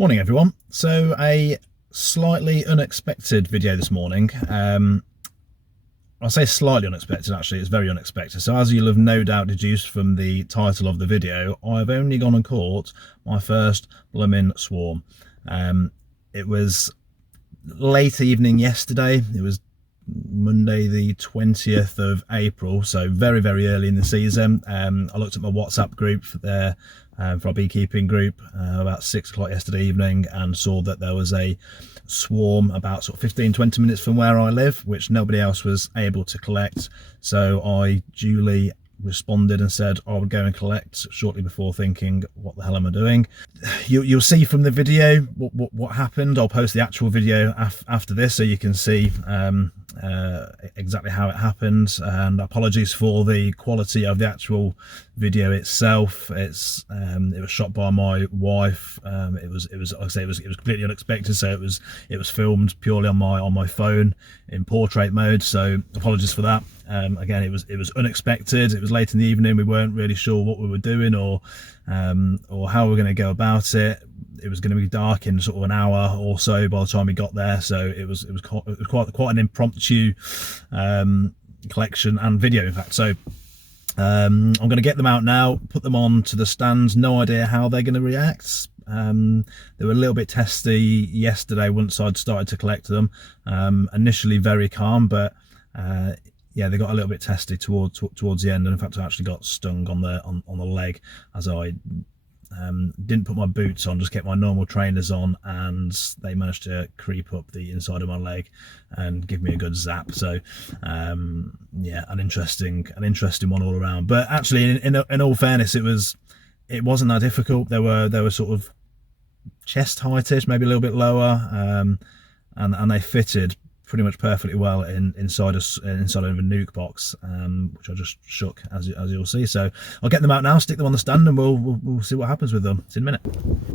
Morning everyone. So a slightly unexpected video this morning. I'll say slightly unexpected, actually, it's very unexpected. So as you'll have no doubt deduced from the title of the video, I've only gone and caught my first blooming swarm. It was late evening yesterday. It was Monday the 20th of April, so very early in the season. I looked at my WhatsApp group there for our beekeeping group about 6 o'clock yesterday evening and saw that there was a swarm about sort of 15-20 minutes from where I live, which nobody else was able to collect. So I duly responded and said I would go and collect shortly before, thinking, what the hell am I doing? You'll see from the video what happened. I'll post the actual video after this so you can see exactly how it happened, and apologies for the quality of the actual video itself. It was shot by my wife. It was like I say, it was completely unexpected, so it was filmed purely on my phone in portrait mode, so apologies for that. Again, it was unexpected. It was late in the evening. We weren't really sure what we were doing or how we were going to go about it. It was going to be dark in sort of an hour or so by the time we got there, so it was quite an impromptu collection and video, in fact. So I'm going to get them out now, put them on to the stands. No idea how they're going to react. They were a little bit testy yesterday once I'd started to collect them. Initially very calm, but yeah, they got a little bit testy towards the end, and in fact I actually got stung on the leg as I didn't put my boots on, just kept my normal trainers on, and they managed to creep up the inside of my leg and give me a good zap. So yeah, an interesting one all around. But actually, in all fairness, it wasn't that difficult. They were sort of chest heightish, maybe a little bit lower, and they fitted pretty much perfectly well inside of a nuke box, which I just shook, as you'll see. So I'll get them out now, stick them on the stand, and we'll see what happens with them. See you in a minute.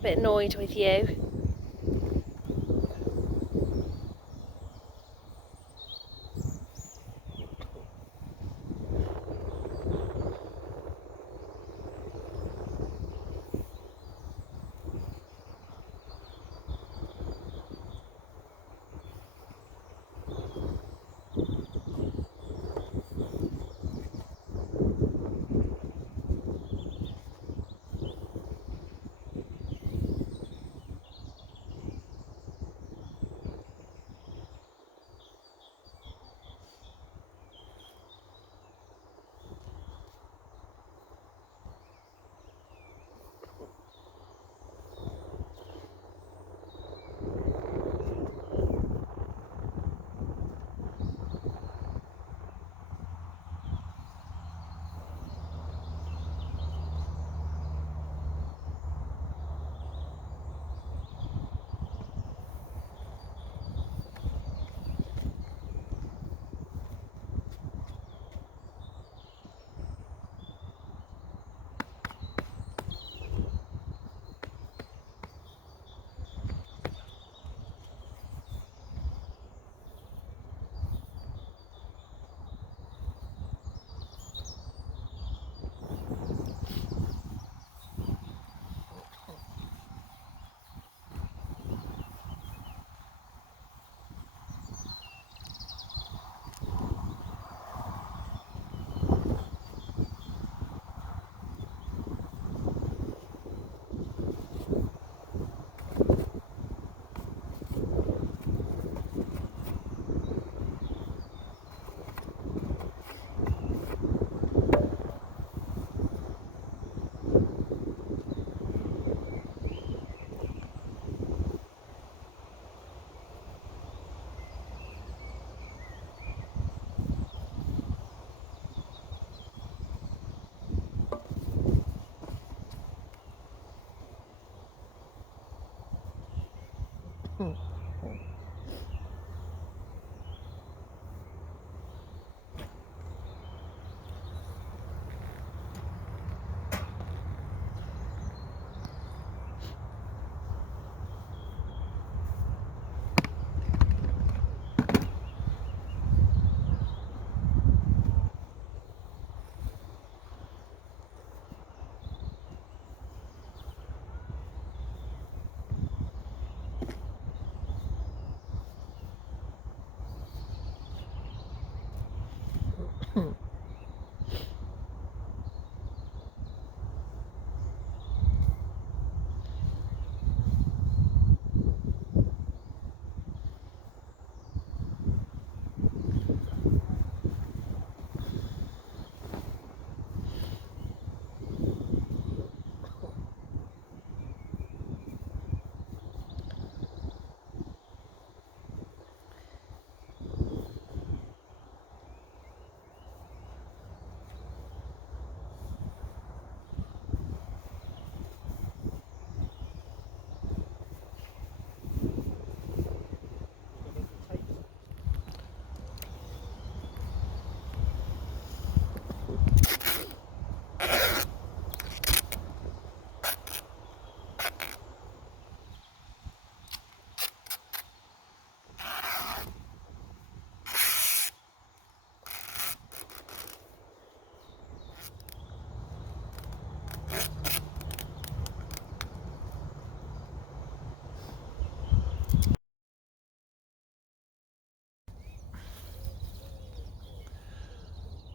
a bit annoyed with you.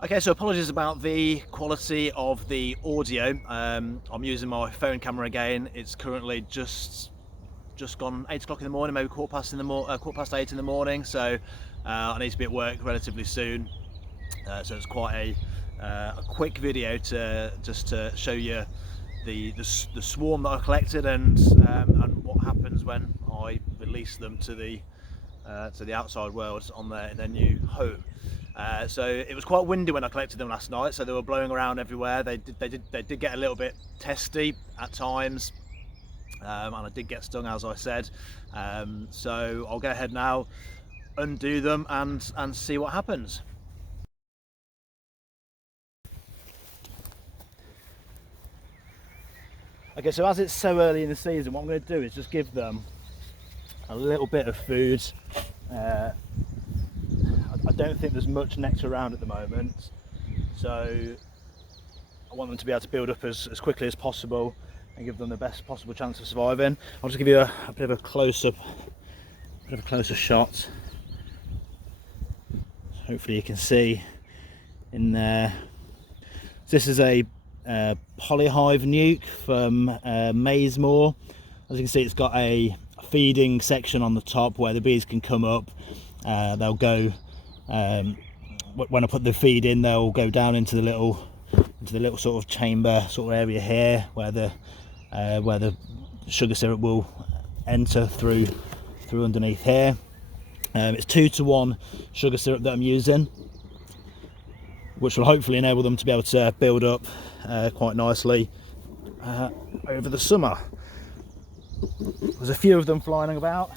Okay, so apologies about the quality of the audio. I'm using my phone camera again. It's currently just gone 8 o'clock in the morning, maybe quarter past 8 in the morning. So I need to be at work relatively soon. So it's quite a quick video to just to show you the swarm that I collected and what happens when I release them to the outside world on their new home. So it was quite windy when I collected them last night, so they were blowing around everywhere. They did get a little bit testy at times, and I did get stung, as I said. So I'll go ahead now, undo them, and see what happens. Okay, so as it's so early in the season, what I'm going to do is just give them a little bit of food. I don't think there's much nectar around at the moment, so I want them to be able to build up as quickly as possible and give them the best possible chance of surviving. I'll just give you a bit of a closer shot. Hopefully you can see in there. This is a polyhive nuke from Maysmore. As you can see, it's got a feeding section on the top where the bees can come up. They'll go, when I put the feed in, they'll go down into the little sort of chamber sort of area here where the sugar syrup will enter through underneath here. It's 2-to-1 sugar syrup that I'm using, which will hopefully enable them to be able to build up quite nicely over the summer. There's a few of them flying about.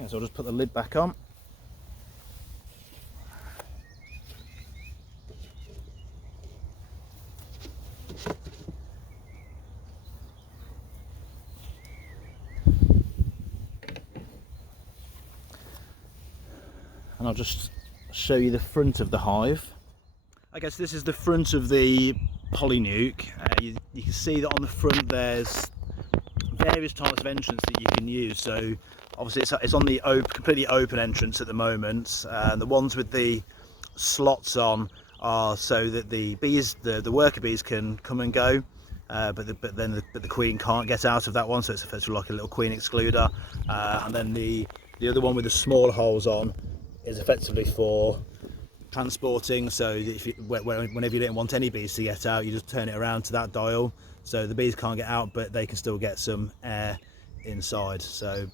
Okay, so I'll just put the lid back on. And I'll just show you the front of the hive. I guess this is the front of the polynuke. You can see that on the front there's various types of entrance that you can use. So obviously it's on the completely open entrance at the moment. The ones with the slots on are so that the bees, the worker bees, can come and go, but the queen can't get out of that one. So it's effectively like a little queen excluder. And then the other one with the small holes on is effectively for transporting. So if whenever you don't want any bees to get out, you just turn it around to that dial, so the bees can't get out, but they can still get some air inside. So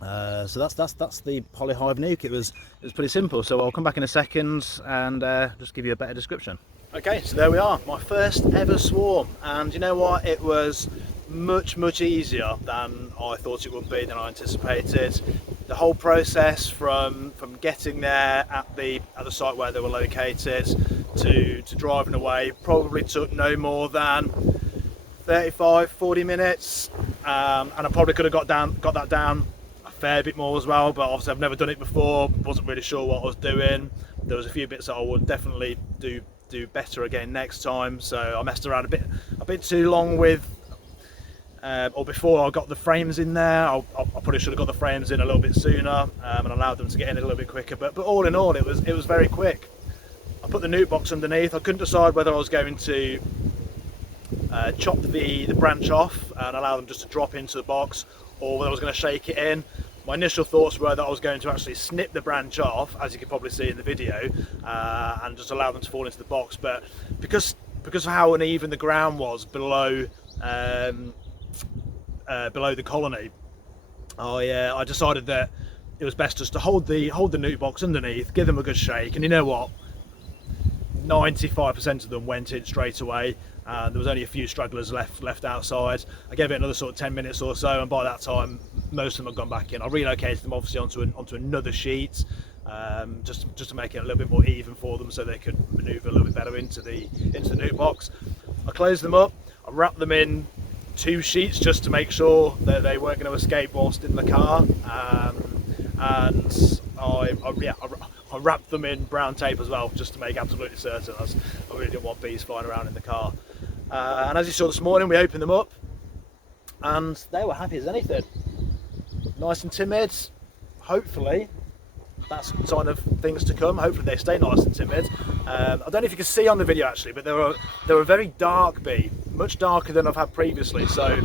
that's the polyhive nuke. It was pretty simple. So I'll come back in a second and just give you a better description. Okay, so there we are, my first ever swarm, and you know what? It was much easier than I thought it would be, than I anticipated. The whole process from getting there at the site where they were located to driving away probably took no more than 35-40 minutes, and I probably could have got that down a fair bit more as well, but obviously I've never done it before, wasn't really sure what I was doing. There was a few bits that I would definitely do better again next time, so I messed around a bit too long with or before I got the frames in there. I probably should have got the frames in a little bit sooner and allowed them to get in a little bit quicker, but all in all it was very quick. I put the nuke box underneath. I couldn't decide whether I was going to chop the branch off and allow them just to drop into the box, or whether I was going to shake it in. My initial thoughts were that I was going to actually snip the branch off, as you can probably see in the video, and just allow them to fall into the box. But because of how uneven the ground was below the colony, I decided that it was best just to hold the nuke box underneath, give them a good shake, and you know what? 95% of them went in straight away. There was only a few stragglers left outside. I gave it another sort of 10 minutes or so, and by that time most of them had gone back in. I relocated them obviously onto another sheet, just to make it a little bit more even for them, so they could manoeuvre a little bit better into the nuke box. I closed them up. I wrapped them in 2 sheets just to make sure that they weren't going to escape whilst in the car, and I wrapped them in brown tape as well, just to make absolutely certain, as I really didn't want bees flying around in the car. And as you saw this morning, we opened them up. and they were happy as anything. Nice and timid. Hopefully that's a sign of things to come. Hopefully they stay nice and timid. I don't know if you can see on the video actually, but they were a very dark bee, much darker than I've had previously, so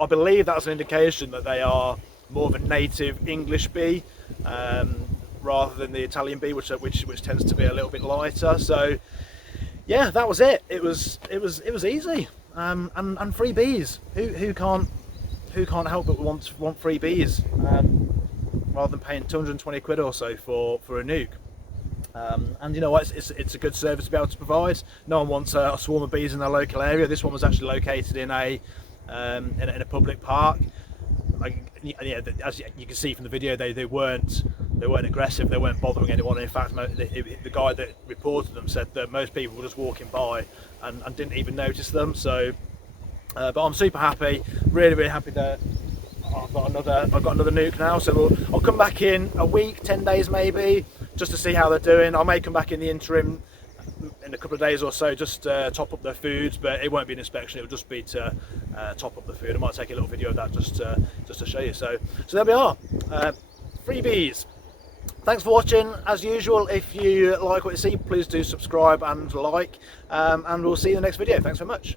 I believe that's an indication that they are more of a native English bee, rather than the Italian bee, which tends to be a little bit lighter. So yeah, that was it. It was easy, and free bees. Who can't help but want free bees, rather than paying 220 quid or so for a nuke. And you know what, it's a good service to be able to provide. No one wants a swarm of bees in their local area. This one was actually located in a public park. Yeah, as you can see from the video, they weren't aggressive. They weren't bothering anyone. In fact, the guy that reported them said that most people were just walking by and didn't even notice them. So, but I'm super happy, really happy that I've got another nuke now. So I'll come back in a week, 10 days maybe, just to see how they're doing. I may come back in the interim in a couple of days or so, just top up their foods, but it won't be an inspection. It'll just be to top up the food. I might take a little video of that just to show you. So there we are, free bees. Thanks for watching. As usual, if you like what you see, please do subscribe and like, and we'll see you in the next video. Thanks very much.